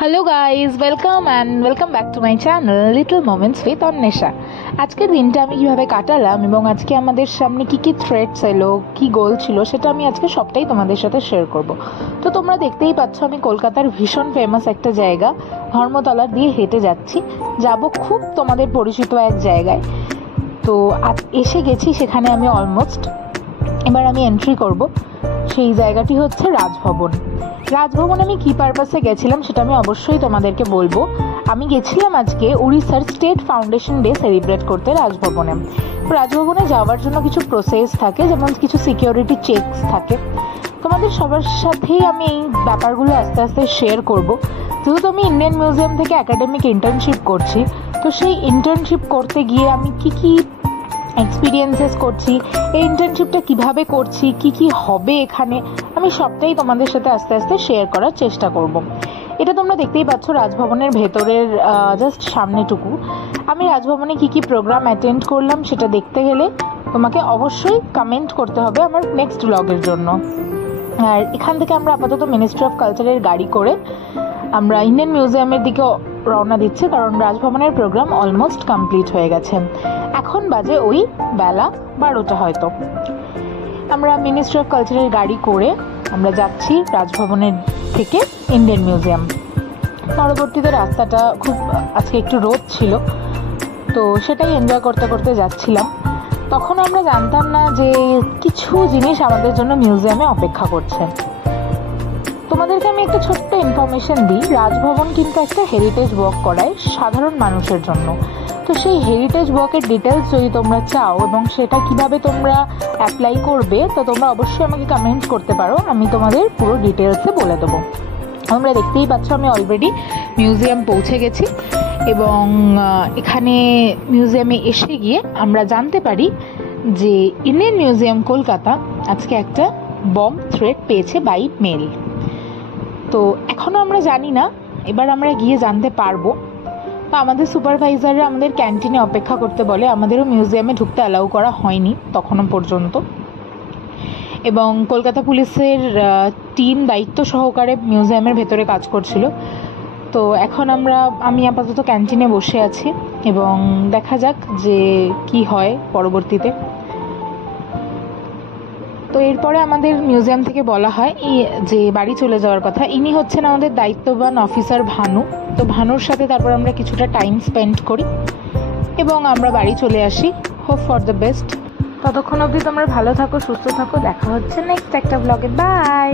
Hello guys, welcome back to my channel little moments with Anwesha. আজকের দিনটা আমি কীভাবে কাটালাম এবং আজকে আমাদের সামনে কী কী থ্রেটস এলো, কী গোল ছিল, সেটা আমি আজকে সবটাই তোমাদের সাথে শেয়ার করব। তো তোমরা দেখতেই পাচ্ছ আমি কলকাতার ভীষণ ফেমাস একটা জায়গা ধর্মতলা দিয়ে হেঁটে যাচ্ছি, যাব খুব তোমাদের পরিচিত এক জায়গায়। তো এসে গেছি সেখানে আমি অলমোস্ট। এবার আমি এন্ট্রি করব। সেই জায়গাটি হচ্ছে রাজভবন। রাজভবনে আমি কী পারপাসে গেছিলাম সেটা আমি অবশ্যই তোমাদেরকে বলবো। আমি গেছিলাম আজকে উড়িষ্যার স্টেট ফাউন্ডেশন ডে সেলিব্রেট করতে রাজভবনে। রাজভবনে যাওয়ার জন্য কিছু প্রসেস থাকে, যেমন কিছু সিকিউরিটি চেকস থাকে। তোমাদের সবার সাথেই আমি এই ব্যাপারগুলো আস্তে আস্তে শেয়ার করব। যেহেতু আমি ইন্ডিয়ান মিউজিয়াম থেকে একাডেমিক ইন্টার্নশিপ করছি, তো সেই ইন্টার্নশিপ করতে গিয়ে আমি কী এক্সপিরিয়েন্সেস করছি, এই ইন্টার্নশিপটা কিভাবে করছি, কি হবে এখানে, আমি সবটাই তোমাদের সাথে আস্তে আস্তে শেয়ার করার চেষ্টা করব। এটা তোমরা দেখতেই পাচ্ছ রাজভবনের ভেতরের জাস্ট সামনেটুকু। আমি রাজভবনে কি প্রোগ্রাম অ্যাটেন্ড করলাম সেটা দেখতে গেলে তোমাকে অবশ্যই কমেন্ট করতে হবে আমার নেক্সট ব্লগের জন্য। আর এখান থেকে আমরা আপাতত মিনিস্ট্রি অফ কালচারের গাড়ি করে আমরা ইন্ডিয়ান মিউজিয়ামের দিকে রওনা দিচ্ছি, কারণ রাজভবনের প্রোগ্রাম অলমোস্ট কমপ্লিট হয়ে গেছে। এখন বাজে ওই বেলা 12টা হয়তো। আমরা মিনিস্ট্রি অফ কালচারের গাড়ি করে আমরা যাচ্ছি রাজভবনের থেকে ইন্ডিয়ান মিউজিয়াম। পরবর্তীতে রাস্তাটা খুব আজকে একটু রোদ ছিল, তো সেটাই এনজয় করতে করতে যাচ্ছিলাম। তখন আমরা জানতাম না যে কিছু জিনিস আমাদের জন্য মিউজিয়ামে অপেক্ষা করছে। তোমাদেরকে আমি একটা ছোট্ট ইনফরমেশন দিই, রাজভবন কিন্তু একটা হেরিটেজ ওয়াক করায় সাধারণ মানুষের জন্য। তো সেই হেরিটেজ ওয়াকের ডিটেলস যদি তোমরা চাও এবং সেটা কিভাবে তোমরা অ্যাপ্লাই করবে, তো তোমরা অবশ্যই আমাকে কমেন্ট করতে পারো, আমি তোমাদের পুরো ডিটেলসে বলে দেবো। তোমরা দেখতেই পাচ্ছ আমি অলরেডি মিউজিয়াম পৌঁছে গেছি এবং এখানে মিউজিয়ামে এসে গিয়ে আমরা জানতে পারি যে ইন্ডিয়ান মিউজিয়াম কলকাতা আজকে একটা বম্ব থ্রেট পেয়েছে বাই মেল। তো এখনও আমরা জানি না, এবার আমরা গিয়ে জানতে পারবো। তো আমাদের সুপারভাইজাররা আমাদের ক্যান্টিনে অপেক্ষা করতে বলে, আমাদেরও মিউজিয়ামে ঢুকতে অ্যালাউ করা হয়নি তখনও পর্যন্ত। এবং কলকাতা পুলিশের টিম দায়িত্ব সহকারে মিউজিয়ামের ভেতরে কাজ করছিল। তো এখন আমি আপাতত ক্যান্টিনে বসে আছি এবং দেখা যাক যে কি হয় পরবর্তীতে। তো এরপরে আমাদের মিউজিয়াম থেকে বলা হয় যে বাড়ি চলে যাওয়ার কথা। ইনি হচ্ছেন আমাদের দায়িত্ববান অফিসার ভানু। তো ভানুর সাথে তারপর আমরা কিছুটা টাইম স্পেন্ড করি এবং আমরা বাড়ি চলে আসি। Hope for the best. ততক্ষণ অবধি তোমরা ভালো থাকো, সুস্থ থাকো। দেখা হচ্ছে নেক্সট একটা ব্লগে। বাই।